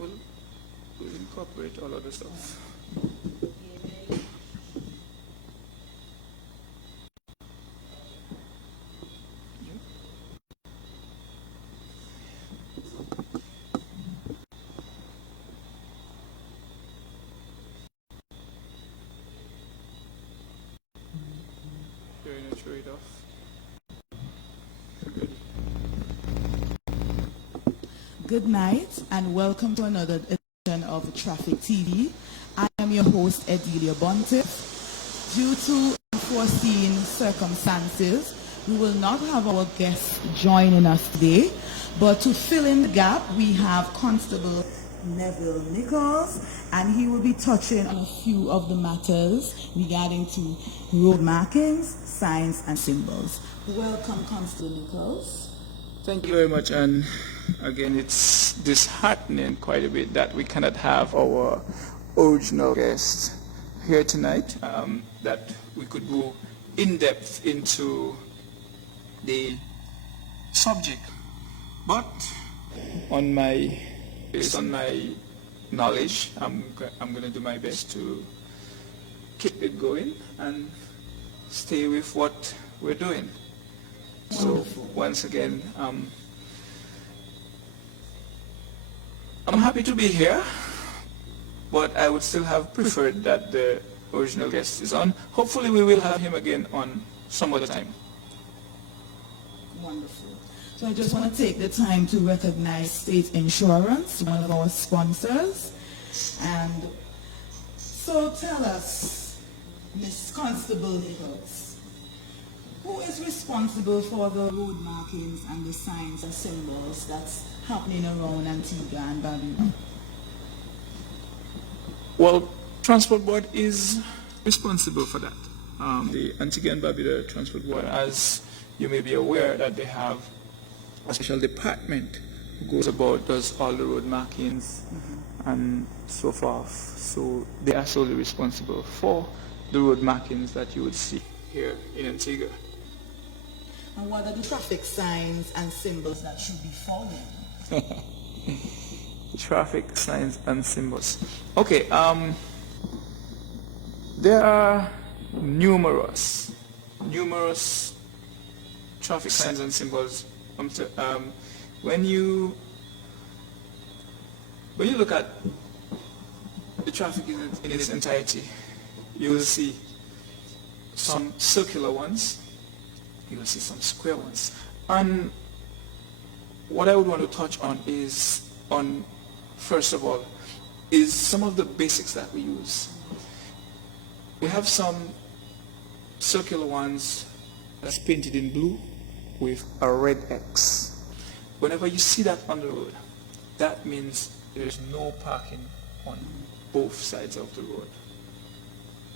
We'll, we'll incorporate all of the stuff. Trade off. Good night and welcome to another edition of Traffic TV. I am your host, Edelia Bontiff. Due to unforeseen circumstances, we will not have our guests joining us today, but to fill in the gap, we have Constable Nevil Nicholls, and he will be touching on a few of the matters regarding to road markings, signs, and symbols. Welcome, Constable Nicholls. Thank you very much, and again, it's disheartening quite a bit that we cannot have our original guest here tonight, that we could go in depth into the subject. But based on my knowledge, I'm going to do my best to keep it going and stay with what we're doing. So once again, I'm happy to be here, but I would still have preferred that the original guest is on. Hopefully we will have him again on some other time. Wonderful. So I just want to take the time to recognize State Insurance, one of our sponsors. And so tell us, Miss Constable Nicholls, who is responsible for the road markings and the signs and symbols that's happening around Antigua and Barbuda? Well, Transport Board is responsible for that. The Antigua and Barbuda Transport Board, as you may be aware, that they have a special department who goes about, does all the road markings and so forth. So they are solely responsible for the road markings that you would see here in Antigua. And what are the traffic signs and symbols that should be followed? Traffic signs and symbols. Okay, there are numerous traffic signs and symbols. When you look at the traffic in its entirety, you will see some circular ones, you will see some square ones. And what I would want to touch on first of all, is some of the basics that we use. We have some circular ones that's painted in blue with a red X. Whenever you see that on the road, that means there's no parking on both sides of the road.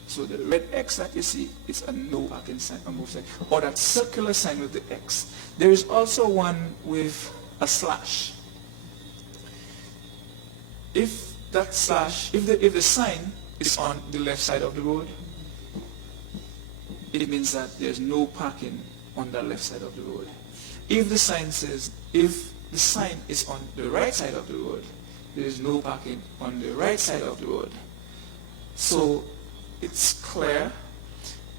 So the red X that you see is a no parking sign on both sides. Or that circular sign with the X. There is also one with a slash. If that slash, if the sign is on the left side of the road, it means that there's no parking on the left side of the road. If the sign is on the right side of the road, there is no parking on the right side of the road. So it's clear.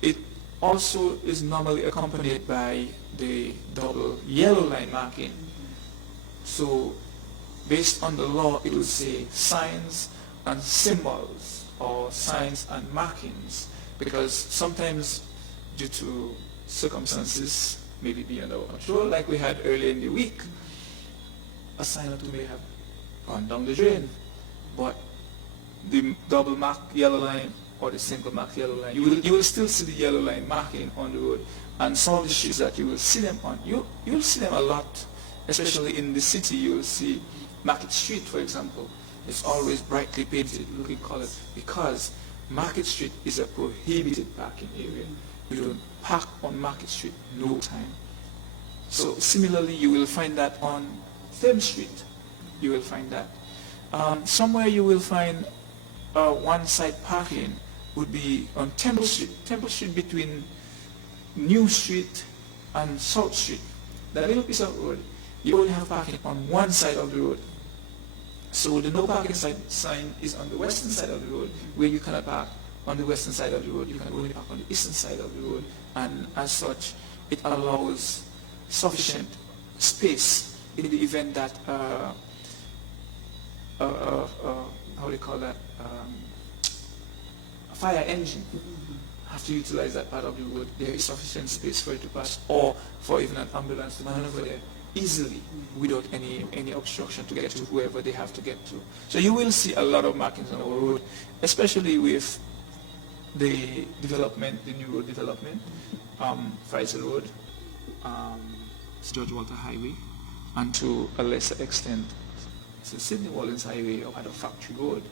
It also is normally accompanied by the double yellow line marking. So based on the law, it will say signs and symbols or signs and markings, because sometimes due to circumstances maybe beyond our control, like we had earlier in the week, a sign or two may have gone down the drain, but the double mark yellow line or the single mark yellow line, you will still see the yellow line marking on the road. And some of the streets that you will see them on, you'll see them a lot, especially in the city. You will see Market Street, for example. It's always brightly painted, looking colored, because Market Street is a prohibited parking area. You don't park on Market Street no time. So similarly, you will find that on Thames Street. You will find that. Somewhere you will find one-side parking would be on Temple Street. Temple Street between New Street and South Street. That little piece of road, you only have parking on one side of the road. So the no parking sign is on the western side of the road, where you cannot park on the western side of the road. You can only park on the eastern side of the road, and as such, it allows sufficient space in the event that how do you call that, a fire engine have to utilize that part of the road. There is sufficient space for it to pass, or for even an ambulance to maneuver there easily without any obstruction to get to whoever they have to get to. So you will see a lot of markings on our road, especially with the development, the new road development, Faisal Road, George Walter Highway, and to a lesser extent, the Sydney Wallens Highway or at a Factory Road.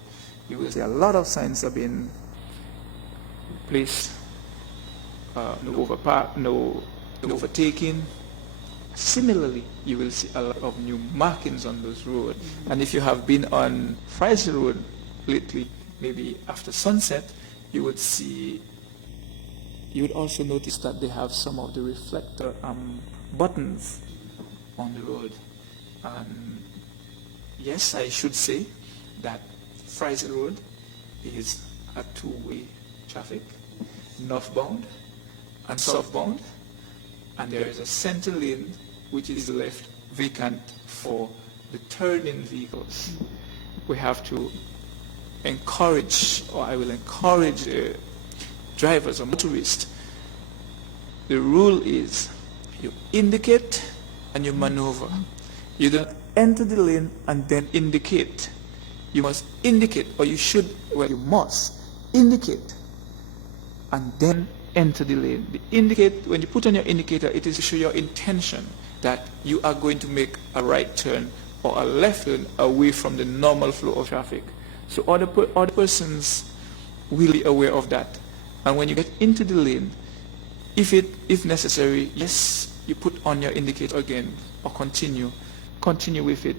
You will see a lot of signs have been placed, no overtaking. Similarly, you will see a lot of new markings on those roads. And if you have been on Faisal Road lately, maybe after sunset, you would also notice that they have some of the reflector buttons on the road. And yes, I should say that Faisal Road is a two-way traffic, northbound and southbound, and there is a center lane which is left vacant for the turning vehicles. We have to encourage, or I will encourage drivers or motorists. The rule is you indicate and you maneuver. You don't enter the lane and then indicate. You must indicate, or you should, well, you must indicate and then enter the lane. The indicate, when you put on your indicator, it is to show your intention that you are going to make a right turn or a left turn away from the normal flow of traffic. So other persons will be aware of that. And when you get into the lane, if necessary, yes, you put on your indicator again or continue with it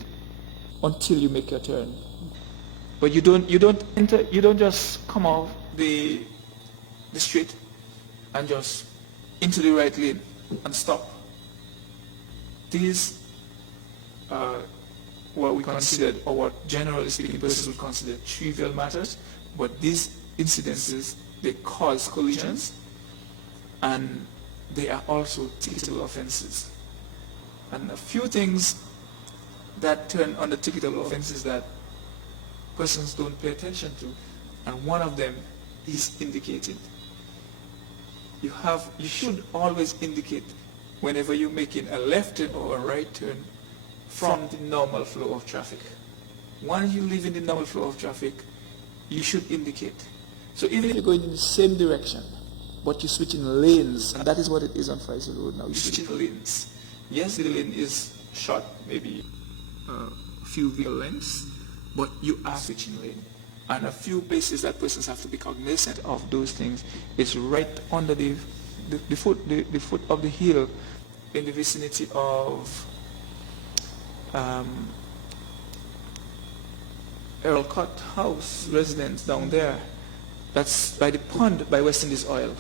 until you make your turn. But you don't just come off the street and just into the right lane and stop. These are what we consider, or what generally speaking persons would consider trivial matters, but these incidences, they cause collisions and they are also ticketable offenses. And a few things that turn on the ticketable offenses that persons don't pay attention to, and one of them is indicating. You should always indicate whenever you're making a left turn or a right turn from the normal flow of traffic. Once you live in the normal flow of traffic, you should indicate. So even if you're going in the same direction, but you're switching lanes, and that is what it is on Faisal Road now, you're switching lanes. Yes, the lane is short, maybe a few vehicle lengths, but you are switching lane. And a few places that persons have to be cognizant of those things is right under the foot of the hill in the vicinity of Earl Cott House residence down there. That's by the pond by West Indies Oil.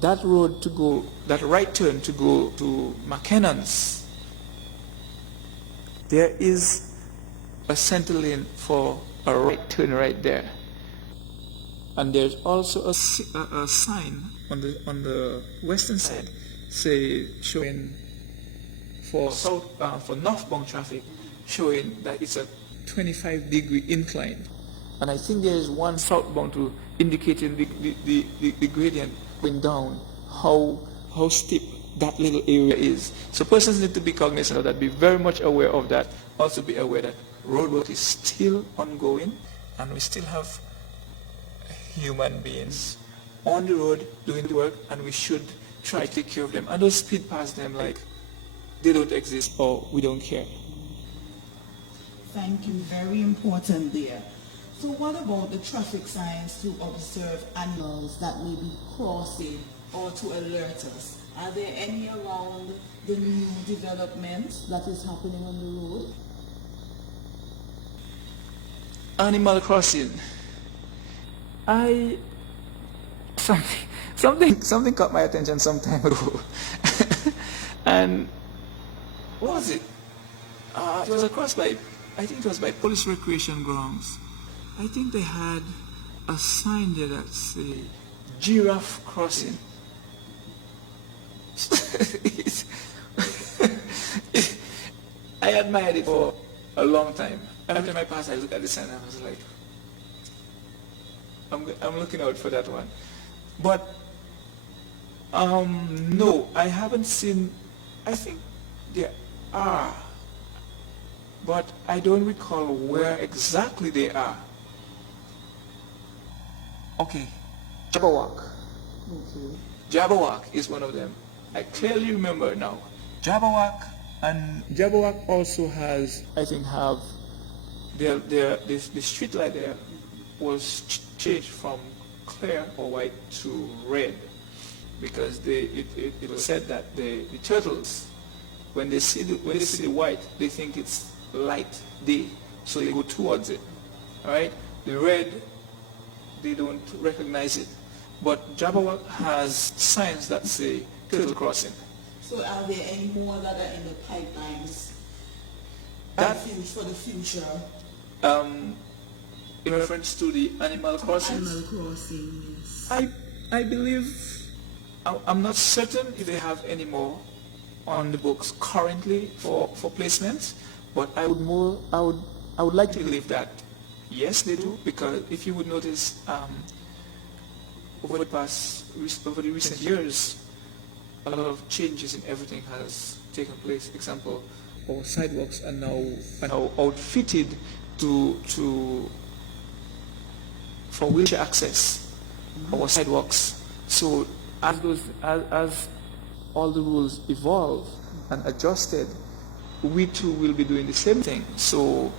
That road to go, that right turn to go to McKennan's, there is a center lane for a right turn right there. And there's also a sign on the western side, say showing for northbound traffic, showing that it's a 25-degree incline. And I think there is one southbound to indicating the gradient going down, how steep that little area is. So persons need to be cognizant of that, be very much aware of that. Also be aware that road work is still ongoing, and we still have human beings on the road doing the work, and we should try to take care of them. And don't speed past them like they don't exist or we don't care. Thank you. Very important there. So what about the traffic signs to observe animals that may be crossing or to alert us? Are there any around the new development that is happening on the road? Animal crossing. Something caught my attention some time ago. And what was it? It was a cross by I think it was by Police Recreation Grounds. I think they had a sign there that said giraffe crossing. I admired it for a long time. Every time I passed, I looked at the sign and I was like, I'm looking out for that one. But no, I haven't seen. I think there are, but I don't recall where exactly they are. Okay, Jabberwock. Okay. Jabberwock is one of them. I clearly remember now. Jabberwock, and Jabberwock also has, I think, have the street light there was changed from clear or white to red, because it was said that the turtles, when they see the white, they think it's light day, so they go towards it. All right, the red, they don't recognize it. But Jabberwock has signs that say turtle crossing. So are there any more that are in the pipelines for the future? In reference to the Animal Crossing? Animal Crossing, yes. I believe, I'm not certain if they have any more on the books currently for placements, but I would like to believe that yes, they do, because if you would notice, over the recent years, a lot of changes in everything has taken place. Example, our sidewalks are now outfitted for wheelchair access. Our sidewalks. So as all the rules evolve and adjusted, we too will be doing the same thing. So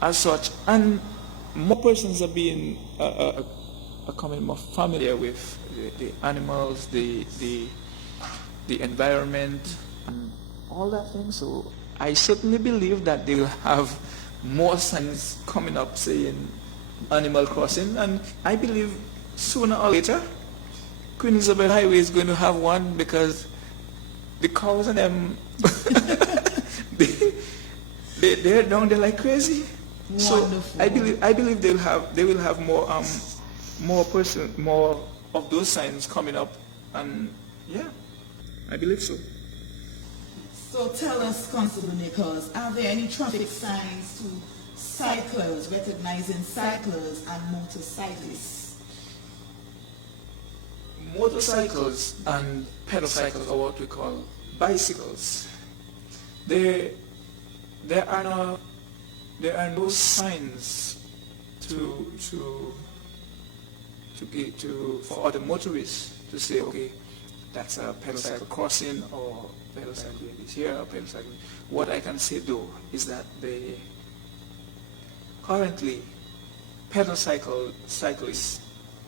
as such, and more persons are being becoming more familiar with the animals, the environment, and all that thing. So I certainly believe that they will have more signs coming up saying Animal Crossing, and I believe sooner or later Queen Elizabeth Highway is going to have one, because the cows and them they're down there like crazy. Wonderful. So I believe they will have more of those signs coming up, and yeah, I believe so. So tell us, Constable Nicholls, are there any traffic signs to cyclers, recognizing cyclers and motorcyclists? Motorcycles and pedal cycles are what we call bicycles. There are no signs for other motorists to say, okay, that's a pedal cycle crossing, or pedal cycle is here, or pedal cycle. What I can say though is that currently pedal cyclists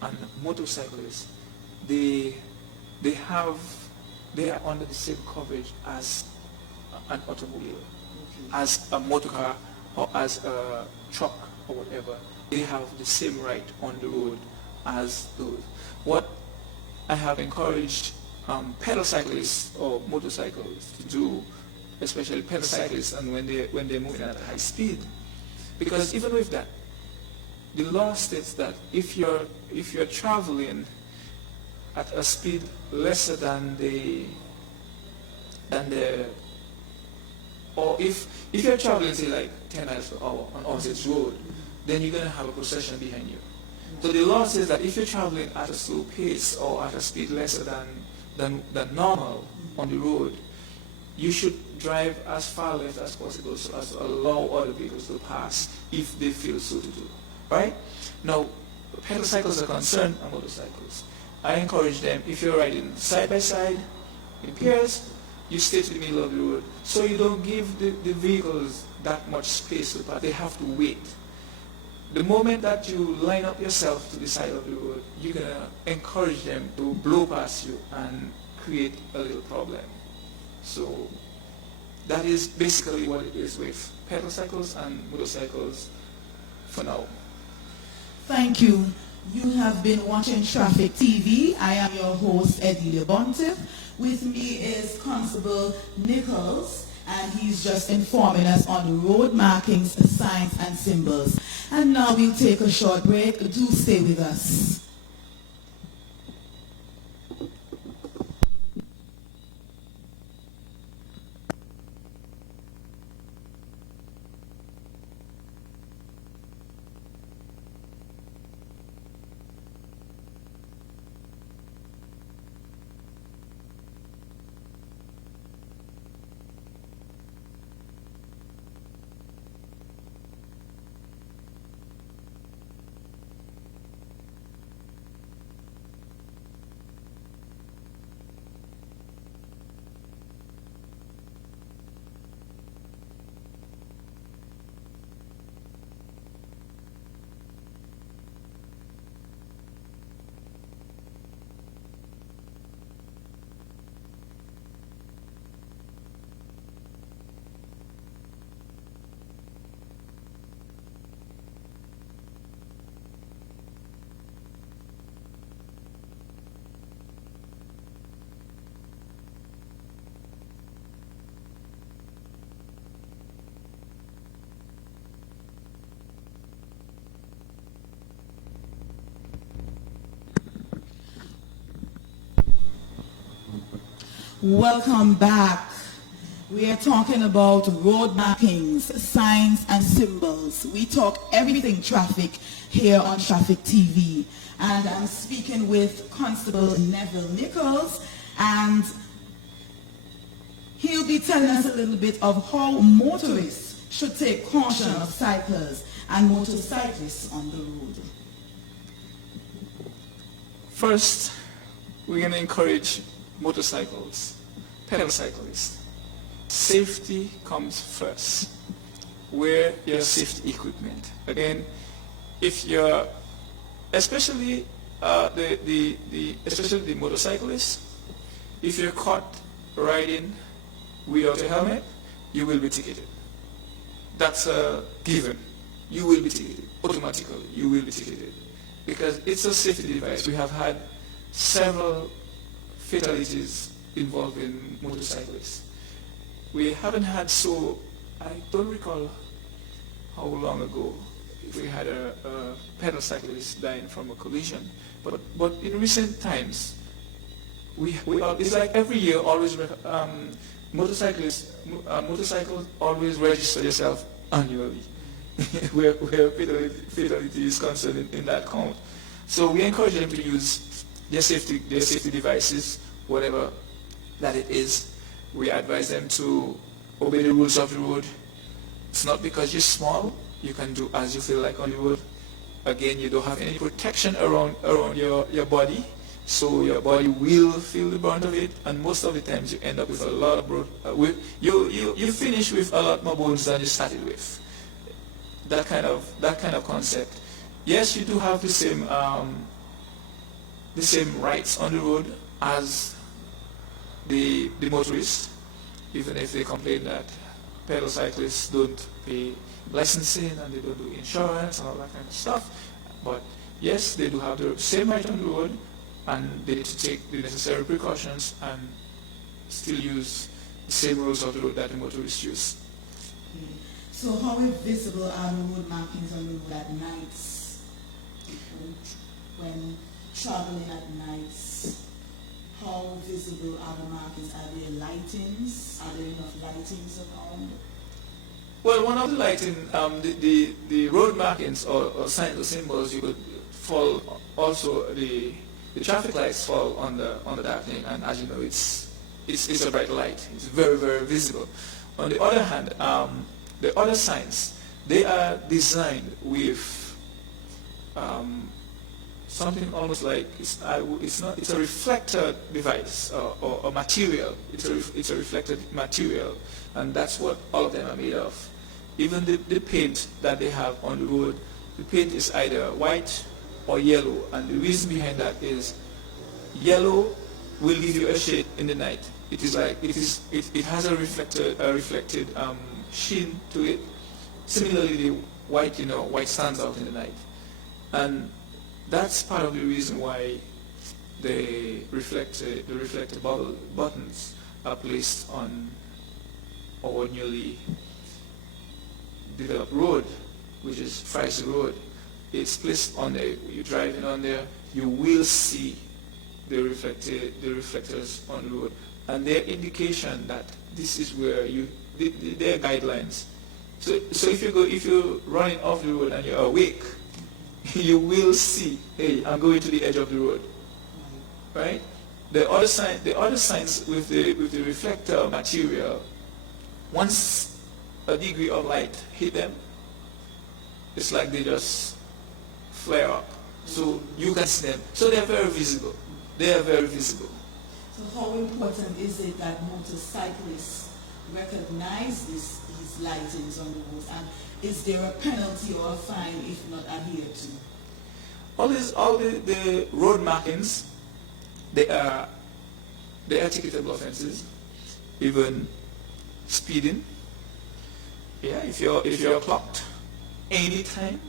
and motorcyclists, they are under the same coverage as an automobile, as a motor car, or as a truck or whatever. They have the same right on the road as those. What I have encouraged pedal cyclists or motorcyclists to do, especially pedal cyclists, and when they're moving at a high speed, because even with that, the law states that if you're traveling at a speed lesser than or if you're traveling, say, like 10 miles per hour on Osage Road, then you're going to have a procession behind you. So the law says that if you're traveling at a slow pace or at a speed lesser than normal on the road, you should drive as far left as possible so as to allow other vehicles to pass if they feel so to do. Right? Now, pedal cycles are concerned, and motorcycles. I encourage them, if you're riding side by side in pairs, you stay to the middle of the road, so you don't give the vehicles that much space to pass. They have to wait. The moment that you line up yourself to the side of the road, you're going to encourage them to blow past you and create a little problem. So that is basically what it is with pedal cycles and motorcycles for now. Thank you. You have been watching Traffic TV. I am your host, Edelia Bontiff. With me is Constable Nicholls, and he's just informing us on road markings, signs, and symbols. And now we'll take a short break. Do stay with us. Welcome back. We are talking about road markings, signs, and symbols. We talk everything traffic here on Traffic TV. And I'm speaking with Constable Nevil Nicholls, and he'll be telling us a little bit of how motorists should take caution of cyclists and motorcyclists on the road. First, we're going to encourage motorcycles, pedal cyclists. Safety comes first. Wear your safety equipment. Again, if you're, especially especially the motorcyclists, if you're caught riding without a helmet, you will be ticketed. That's a given. You will be ticketed automatically. You will be ticketed because it's a safety device. We have had several fatalities involving motorcyclists. We haven't had, so I don't recall how long ago we had a pedal cyclist dying from a collision, but in recent times it's like every year always motorcycles always register themselves annually where fatality is concerned in that count. So we encourage them to use their safety devices, whatever that it is. We advise them to obey the rules of the road. It's not because you're small, you can do as you feel like on the road. Again, you don't have any protection around your body, so your body will feel the brunt of it, and most of the times you end up with a lot of you finish with a lot more bones than you started with. That kind of concept. Yes, you do have the same rights on the road as the motorists, even if they complain that pedal cyclists don't pay licensing and they don't do insurance and all that kind of stuff. But yes, they do have the same right on the road, and they need to take the necessary precautions and still use the same rules of the road that the motorists use. So how visible are the road markings on the road at nights? When traveling at nights, how visible are the markings? Are there lightings? Are there enough lightings around? Well, one of the lighting, the road markings or signs or symbols, you could fall also the traffic lights fall on the darkening, and as you know, it's a bright light. It's very, very visible. On the other hand, the other signs, they are designed with something almost like it's a reflector device or a material. It's a reflected material, and that's what all of them are made of. Even the paint that they have on the road, the paint is either white or yellow, and the reason behind that is yellow will give you a shade in the night. It has a reflected sheen to it. Similarly, the white stands out in the night, and that's part of the reason why the reflector buttons are placed on our newly developed road, which is Friday Road. It's placed on there. You're driving on there, you will see the reflectors on the road, and their indication that this is where their guidelines. So if you're running off the road and you're awake, you will see, hey, I'm going to the edge of the road, right? The other signs with the reflector material, once a degree of light hit them, it's like they just flare up. So you can see them. So they are very visible. They are very visible. So how important is it that motorcyclists recognize these lightings on the road, and is there a penalty or a fine if not adhered to? All the road markings, they are ticketable offenses. Even speeding. Yeah, if you're clocked anytime,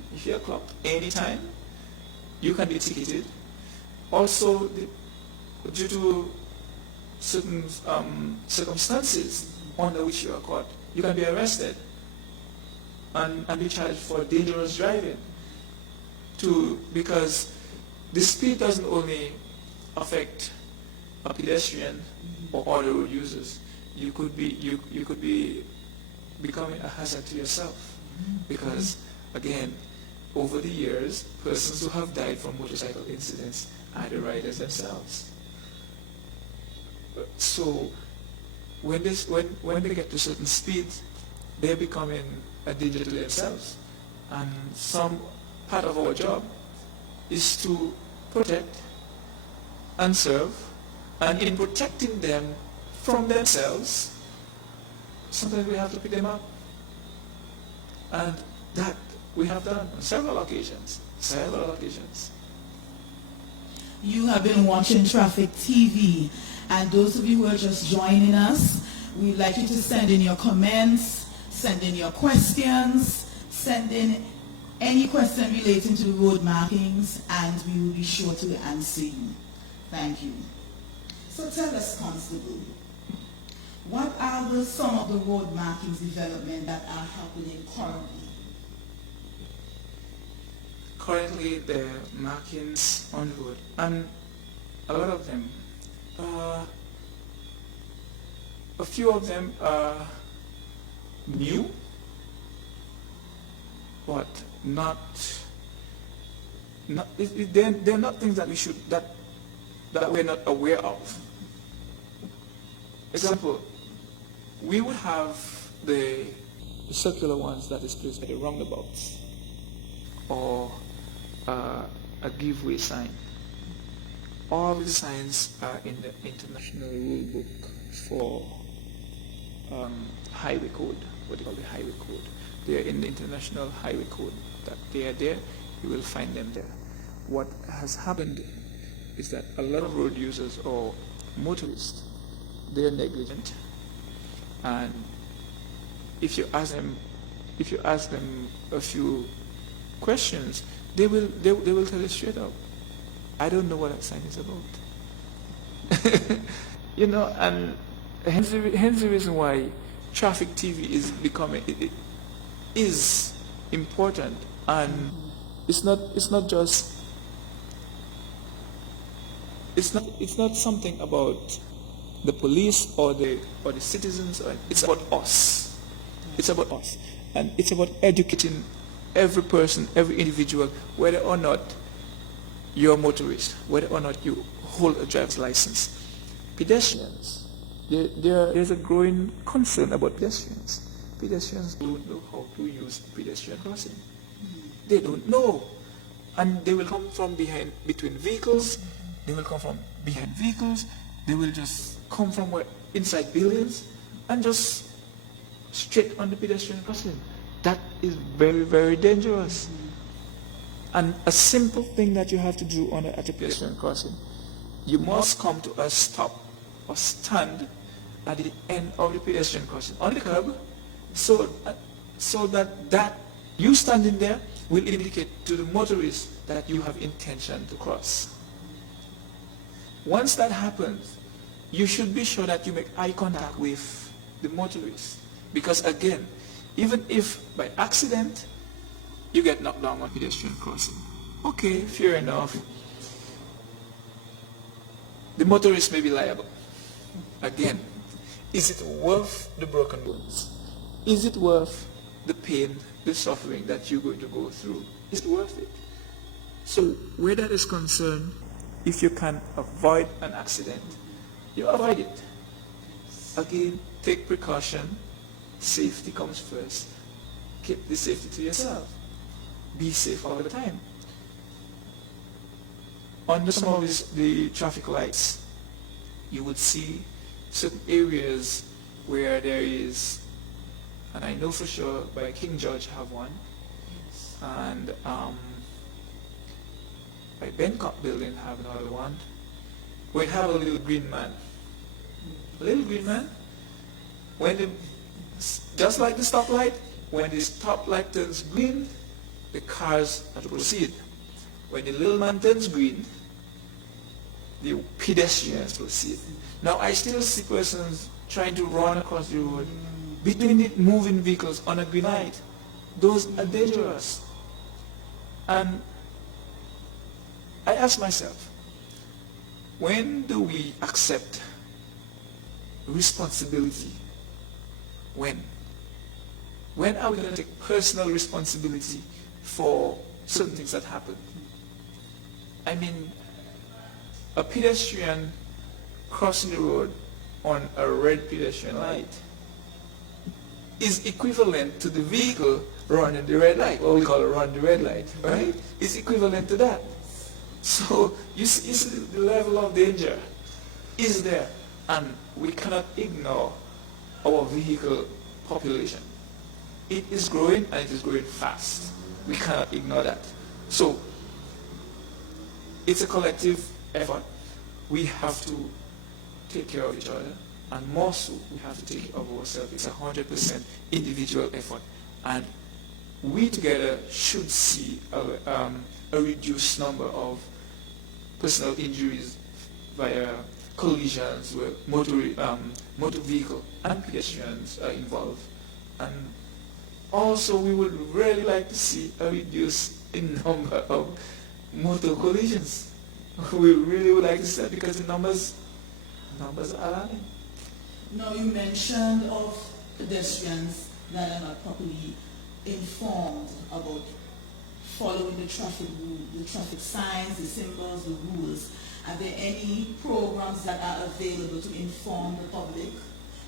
you can be ticketed. Also, due to certain circumstances under which you are caught, you can be arrested and be charged for dangerous driving. Because the speed doesn't only affect a pedestrian or other road users. You could be becoming a hazard to yourself, because again, over the years, persons who have died from motorcycle incidents are the riders themselves. So when they get to certain speeds, they're becoming a danger to themselves. And some part of our job is to protect and serve, and in protecting them from themselves, sometimes we have to pick them up. And that we have done on several occasions. You have been watching Traffic TV, and those of you who are just joining us, we'd like you to send in your comments, send in your questions, send in any question relating to the road markings, and we will be sure to answer you. Thank you. So tell us, Constable, what are some of the road markings development that are happening currently? Currently, the markings on the road, and a lot of them, a few of them are new, but they're not things that we're not aware of. Example, we would have the circular ones that is placed at the roundabouts, or a giveaway sign. All the signs are in the International Rule Book for Highway Code, what they call the Highway Code. They are in the International Highway Code. That they are there, you will find them there. What has happened is that a lot of road users or motorists, they are negligent, and if you ask them a few questions, they will tell you straight up, I don't know what that sign is about. And hence the reason why Traffic TV is becoming is important, and it's not something about the police or the citizens. It's about us. It's about us, and it's about educating every person, every individual, whether or not you're a motorist, whether or not you hold a driver's license. Pedestrians, there's a growing concern about pedestrians. Pedestrians don't know how to use pedestrian crossing. They don't know, and they will come from between vehicles. They will come from behind vehicles. They will just come from inside buildings and just straight on the pedestrian crossing. That is very, very dangerous. And a simple thing that you have to do at a pedestrian crossing, you must come to a stop or stand at the end of the pedestrian crossing on the curb, so that you standing there will indicate to the motorist that you have intention to cross. Once that happens, you should be sure that you make eye contact with the motorist, Because again, even if by accident you get knocked down on pedestrian crossing, okay, fair enough. The motorist may be liable. Again, is it worth the broken bones? Is it worth the pain, the suffering that you're going to go through? Is it worth it? So where that is concerned, if you can avoid an accident, you avoid it. Again, take precaution. Safety comes first. Keep the safety to yourself. Be safe all the time. On some of the traffic lights, you would see certain areas where there is, and I know for sure by King George have one, and by Bangkok building have another one, we have a little green man. A little green man, just like the stoplight, when the stoplight turns green, the cars have to proceed. When the little man turns green, the pedestrians proceed. Now I still see persons trying to run across the road between the moving vehicles on a green light. Those are dangerous. And I ask myself, when do we accept responsibility? When? When are we going to take personal responsibility for certain things that happen? I mean, a pedestrian crossing the road on a red pedestrian light is equivalent to the vehicle running the red light, what we call a run the red light, right? It's equivalent to that. So you see the level of danger is there, and we cannot ignore our vehicle population. It is growing, and it is growing fast. We cannot ignore that. So it's a collective effort. We have to take care of each other, and more so, we have to take care of ourselves. It's 100% individual effort, and we together should see a reduced number of personal injuries via collisions where motor vehicle and pedestrians are involved. And also, we would really like to see a reduce in number of motor collisions. We really would like to see that, because the numbers are alarming. Now, you mentioned of pedestrians that are not properly informed about following the traffic signs, the symbols, the rules. Are there any programs that are available to inform the public,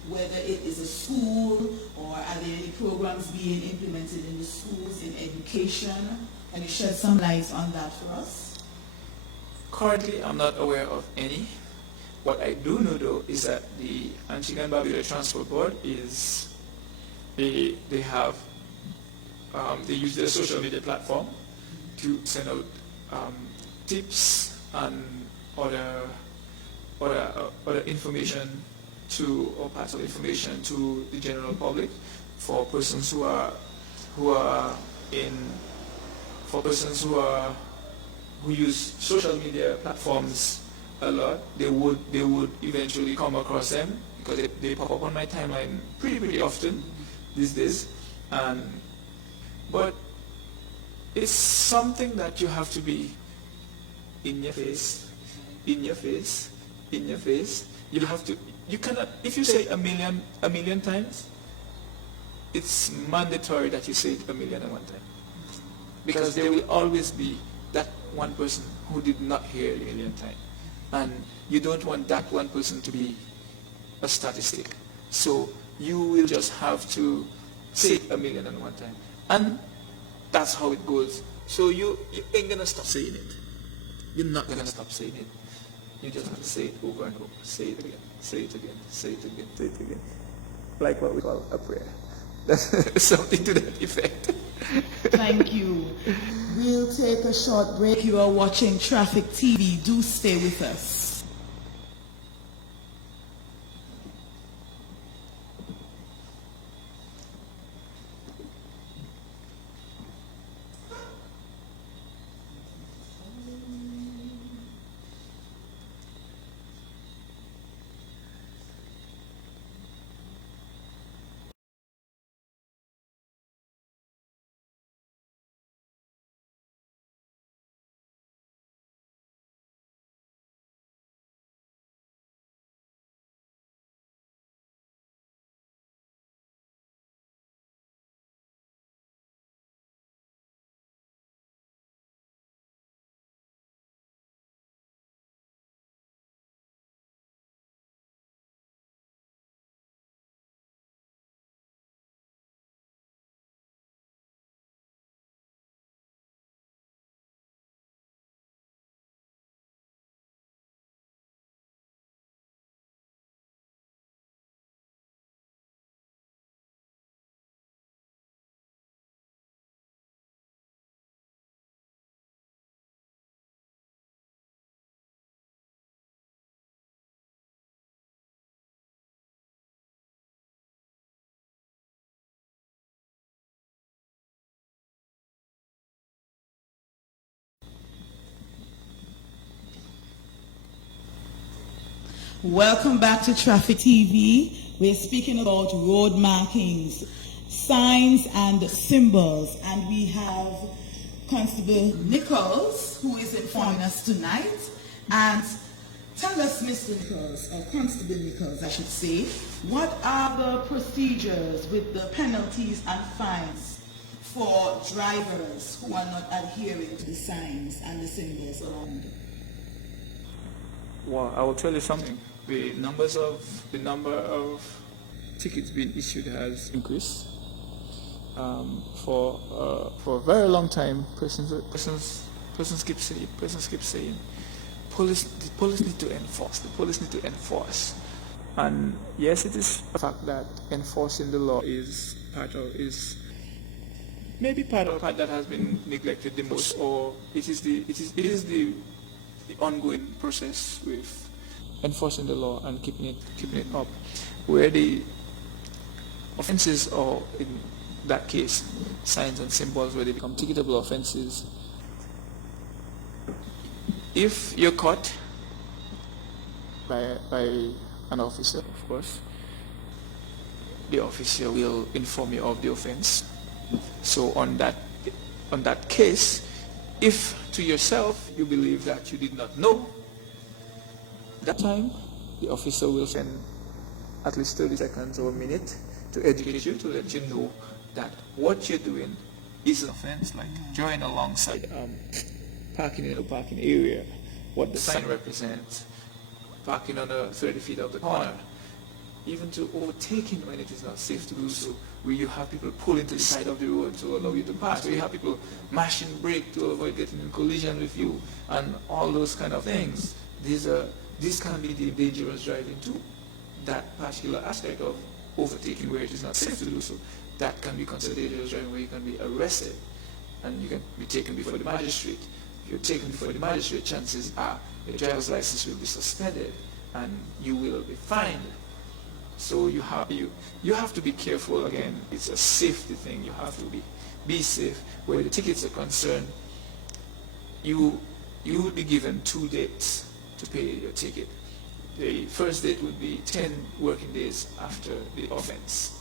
whether it is a school, or are there any programs being implemented in the schools in education? Can you shed some light on that for us? Currently, I'm not aware of any. What I do know, though, is that the Antigua and Barbuda Transport Board is, they use their social media platform to send out tips and other information or parts of information to the general public for persons who use social media platforms a lot. They would eventually come across them, because they pop up on my timeline pretty often these days. But it's something that you have to be in your face. You cannot, if you say a million times, it's mandatory that you say it 1,000,001 times. Because there will always be that one person who did not hear it 1,000,000 times. And you don't want that one person to be a statistic. So you will just have to say it 1,000,001 times. And that's how it goes. So you ain't gonna stop saying it. You're not gonna stop saying it. You just have to say it over and over. Say it again. Say it again. Say it again. Say it again. Like what we call a prayer. That's something to that effect. Thank you. We'll take a short break. You are watching Traffic TV. Do stay with us. Welcome back to Traffic TV. We're speaking about road markings, signs and symbols, and we have Constable Nicholls, who is informing us tonight. And tell us, Mr. Nicholls, or Constable Nicholls, I should say, what are the procedures with the penalties and fines for drivers who are not adhering to the signs and the symbols around? Well, I will tell you something. The number of tickets being issued has increased. For a very long time, persons keep saying, the police need to enforce. And yes, it is a fact that enforcing the law is maybe part that has been neglected the most, or it is the ongoing process with enforcing the law and keeping it up, where the offenses, or in that case, signs and symbols, where they become ticketable offenses. If you're caught by an officer, of course, the officer will inform you of the offense. So on that case, if to yourself you believe that you did not know, that time the officer will spend at least 30 seconds or a minute to educate you, to let you know that what you're doing is an offense, like drawing alongside parking in a parking area, what the sign represents, parking on 30 feet of the corner, even to overtaking when it is not safe to do so, where you have people pulling to the side of the road to allow you to pass, where you have people mashing brake to avoid getting in collision with you, and all those kind of things. This can be the dangerous driving too. That particular aspect of overtaking where it is not safe to do so, that can be considered dangerous driving, where you can be arrested and you can be taken before the magistrate. If you're taken before the magistrate, chances are your driver's license will be suspended and you will be fined. So you have to be careful. Again, it's a safety thing. You have to be safe. Where the tickets are concerned, you would be given 2 dates to pay your ticket. The first date would be 10 working days after the offense.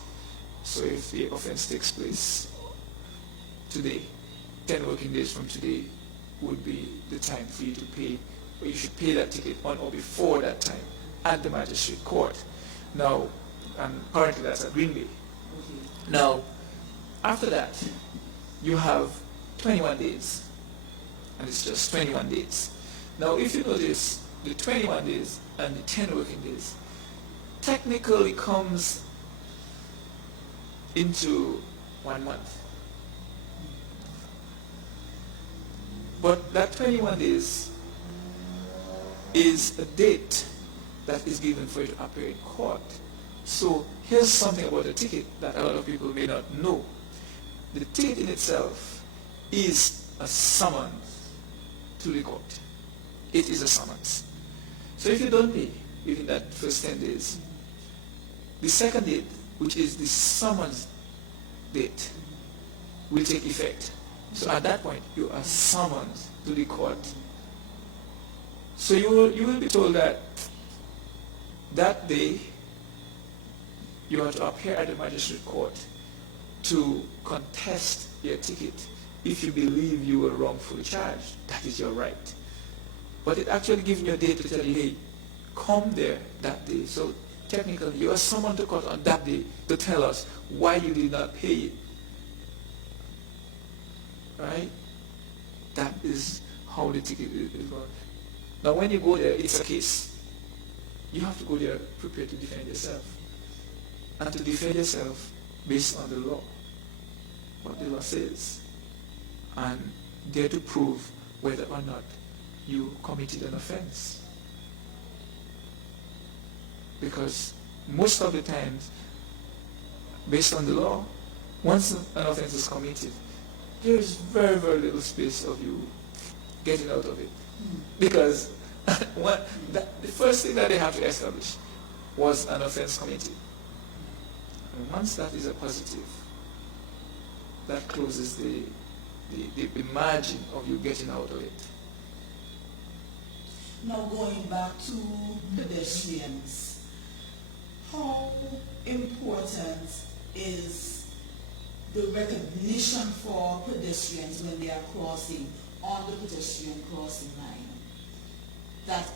So if the offense takes place today, 10 working days from today would be the time for you to pay, or you should pay that ticket on or before that time at the magistrate court. Now, and currently that's at Greenway. Now, after that, you have 21 days, and it's just 21 days. Now, if you notice, the 21 days and the 10 working days technically comes into 1 month. But that 21 days is a date that is given for you to appear in court. So here's something about a ticket that a lot of people may not know. The ticket in itself is a summons to the court. It is a summons. So if you don't pay within that first 10 days, the second date, which is the summons date, will take effect. So at that point, you are summoned to the court. So you will be told that that day you are to appear at the magistrate court to contest your ticket if you believe you were wrongfully charged. That is your right. But it actually gives you a date to tell you, hey, come there that day. So technically, you are summoned to court on that day to tell us why you did not pay it. Right? That is how the ticket is run. Now, when you go there, it's a case. You have to go there prepared to defend yourself. And to defend yourself based on the law, what the law says. And dare to prove whether or not you committed an offense. Because most of the times, based on the law, once an offense is committed, there is very, very little space of you getting out of it. Because the first thing that they have to establish was an offense committed. And once that is a positive, that closes the margin of you getting out of it. Now going back to pedestrians, how important is the recognition for pedestrians when they are crossing on the pedestrian crossing line? That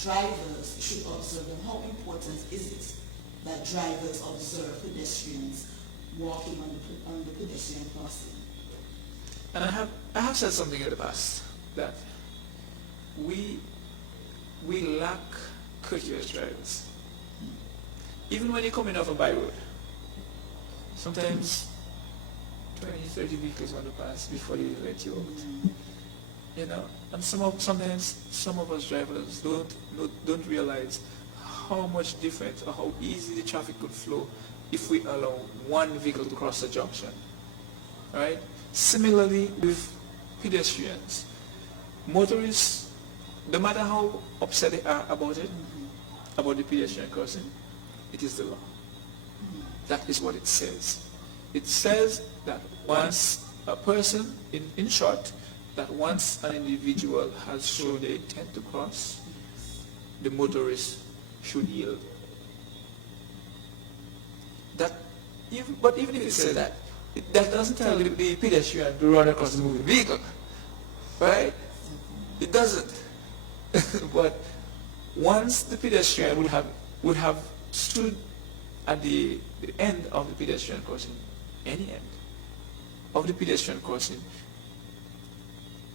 drivers should observe them. How important is it that drivers observe pedestrians walking on the pedestrian crossing? And I have said something in the past that we lack courteous drivers. Even when you're coming off a by road, sometimes 20, 30 vehicles want to pass before you let you out. You know, and sometimes some of us drivers don't realize how much different or how easy the traffic could flow if we allow one vehicle to cross the junction. Right? Similarly with pedestrians, motorists, no matter how upset they are about it, about the pedestrian crossing, it is the law. That is what it says. It says that once a person, in short, that once an individual has shown the intent to cross, the motorist should yield. But even if it says that, that doesn't tell the pedestrian to run across the moving vehicle, right? It doesn't. But once the pedestrian would have stood at the end of the pedestrian crossing, any end of the pedestrian crossing,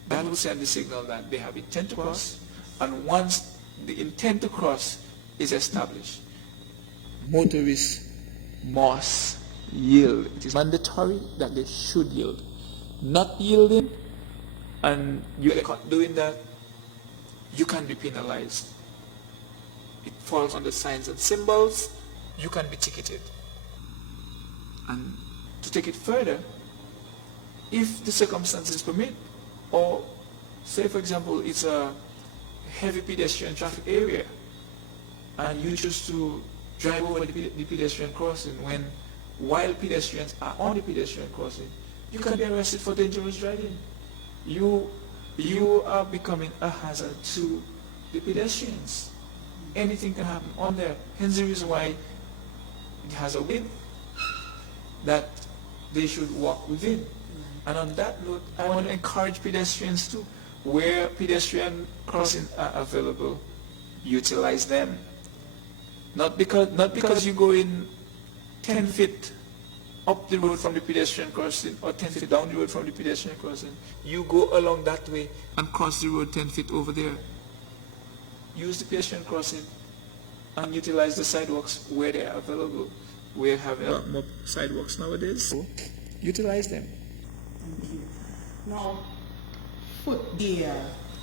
that will send the signal that they have intent to cross, and once the intent to cross is established, motorists must yield. It is mandatory that they should yield. Not yielding, and you get caught doing that, you can be penalized. It falls under signs and symbols, you can be ticketed. And to take it further, if the circumstances permit, or say for example it's a heavy pedestrian traffic area and you choose to drive over the pedestrian crossing while pedestrians are on the pedestrian crossing, you can be arrested for dangerous driving. You are becoming a hazard to the pedestrians. Anything can happen on there. Hence the reason why it has a width that they should walk within. And on that note, I want to encourage pedestrians too. Where pedestrian crossings are available, utilize them. Not because you go in 10 feet up the road from the pedestrian crossing or 10 feet down the road from the pedestrian crossing. You go along that way and cross the road 10 feet over there. Use the pedestrian crossing and utilize the sidewalks where they are available. We have a lot more sidewalks nowadays, so utilize them. Thank you. Now, footgear,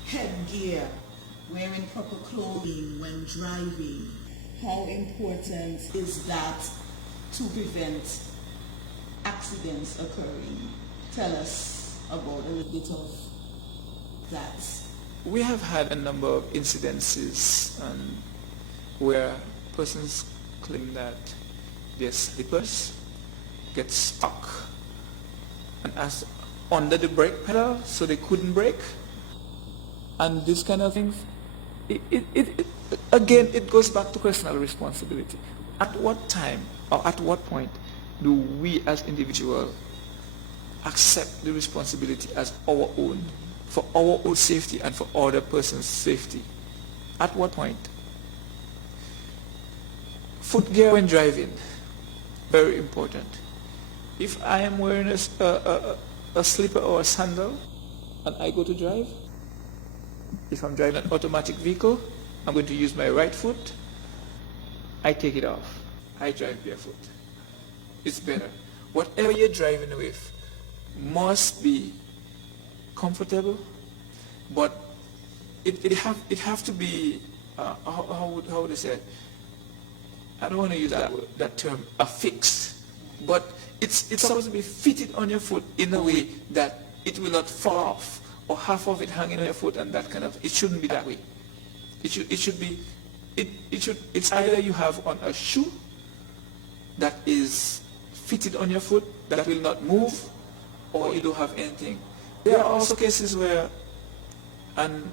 headgear, wearing proper clothing when driving, how important is that to prevent accidents occurring? Tell us about a little bit of that. We have had a number of incidences where persons claim that their slippers get stuck and as under the brake pedal so they couldn't brake, and this kind of things. Again, it goes back to personal responsibility. At what time or at what point do we as individuals accept the responsibility as our own, for our own safety and for other person's safety? At what point? Footgear when driving, very important. If I am wearing a slipper or a sandal and I go to drive, if I'm driving an automatic vehicle, I'm going to use my right foot, I take it off. I drive barefoot. It's better. Whatever you're driving with must be comfortable, but it have to be, how would I say it? I don't want to use that term, affixed, but it's supposed to be fitted on your foot in a way that it will not fall off or half of it hanging on your foot and that kind of. It shouldn't be that way. It's either you have on a shoe that is fitted on your foot that will not move, or you don't have anything. There are also cases where, and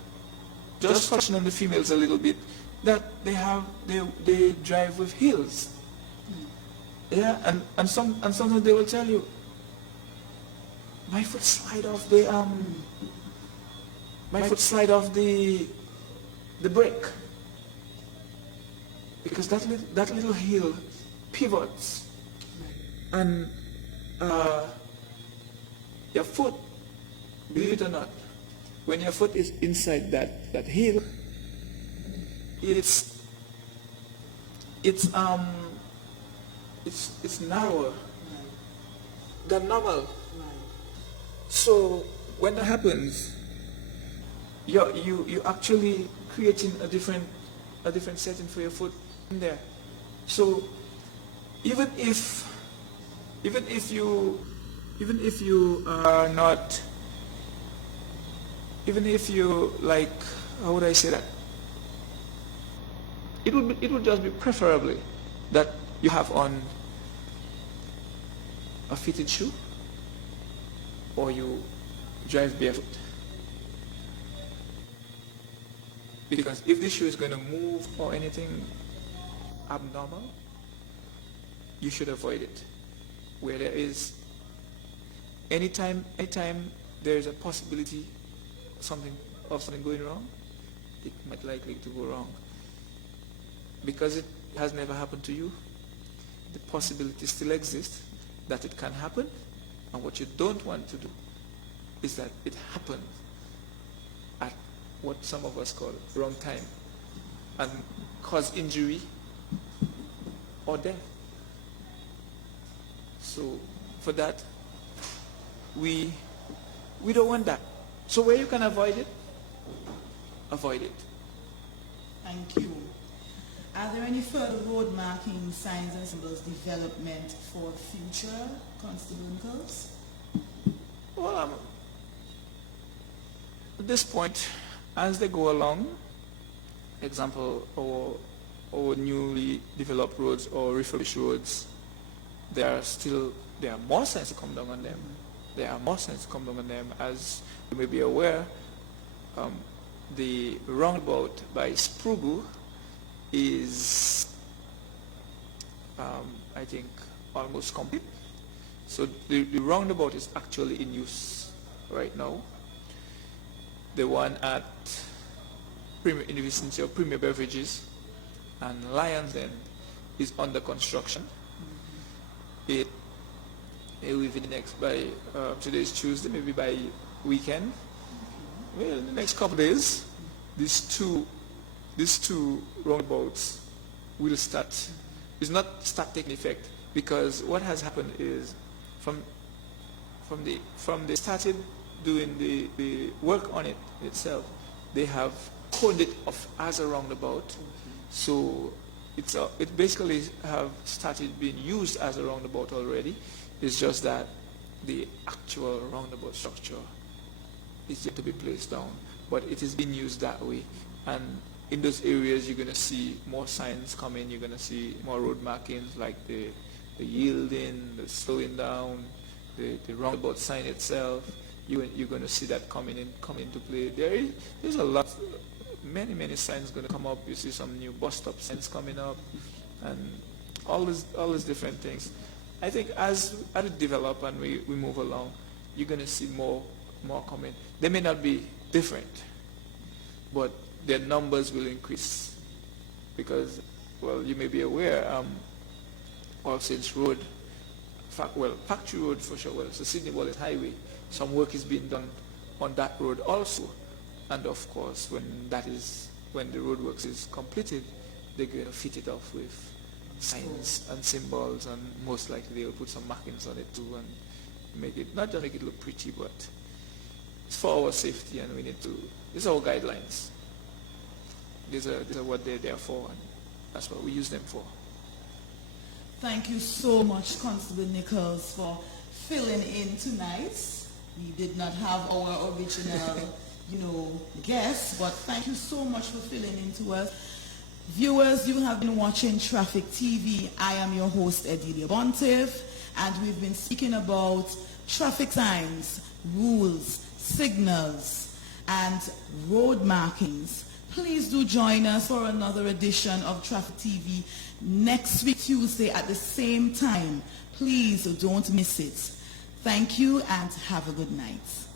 just touching on the females a little bit, that they drive with heels. Yeah, and sometimes they will tell you, my foot slide off the brake, because that little heel pivots, and your foot, believe it or not, when your foot is inside that heel, it's narrower than normal. So when that happens, you actually creating a different setting for your foot in there. So even if you are not, even if you, like, how would I say that? It would just be preferably that you have on a fitted shoe, or you drive barefoot. Because if the shoe is going to move or anything abnormal, you should avoid it. Where there is anytime there is a possibility of something going wrong, it might likely to go wrong. Because it has never happened to you, the possibility still exists that it can happen, and what you don't want to do is that it happens at what some of us call wrong time and cause injury or death. So for that, we don't want that. So where you can avoid it, avoid it. Thank you. Are there any further road marking signs and symbols development for future, Constable Nicholls? Well, at this point, as they go along, example, our newly developed roads or refurbished roads, there are more signs to come down on them. There are more signs to come down on them. As you may be aware, the roundabout by Sprugu is, I think, almost complete. So the roundabout is actually in use right now. The one at in the vicinity of Premier Beverages and Lions Den is under construction. It within the next, by today is Tuesday, maybe by weekend. Well, in the next couple of days, these two roundabouts will start. It's not start taking effect, because what has happened is from they started doing the work on it itself, they have coded it off as a roundabout. So it basically have started being used as a roundabout already. It's just that the actual roundabout structure is yet to be placed down, but it is being used that way. And in those areas, you're going to see more signs coming. You're going to see more road markings, like the yielding, the slowing down, the roundabout sign itself. You're going to see that come into play. There's a lot, many signs going to come up. You see some new bus stop signs coming up, and all these different things. I think as we develop and we move along, you're going to see more coming. They may not be different, but their numbers will increase, because, well, you may be aware, All Saints Road, Factory Road for sure, well, it's the Sydney Wallace Highway. Some work is being done on that road also, and of course, when the road works is completed, they're going to fit it off with signs and symbols, and most likely they'll put some markings on it too, and make it, not just make it look pretty, but it's for our safety, and we need to, these are our guidelines. These are what they're there for, and that's what we use them for. Thank you so much, Constable Nicholls, for filling in tonight. We did not have our original, guest, but thank you so much for filling in to us. Viewers, you have been watching Traffic TV. I am your host, Edelia Bontiff, and we've been speaking about traffic signs, rules, signals, and road markings. Please do join us for another edition of Traffic TV next week, Tuesday at the same time. Please don't miss it. Thank you and have a good night.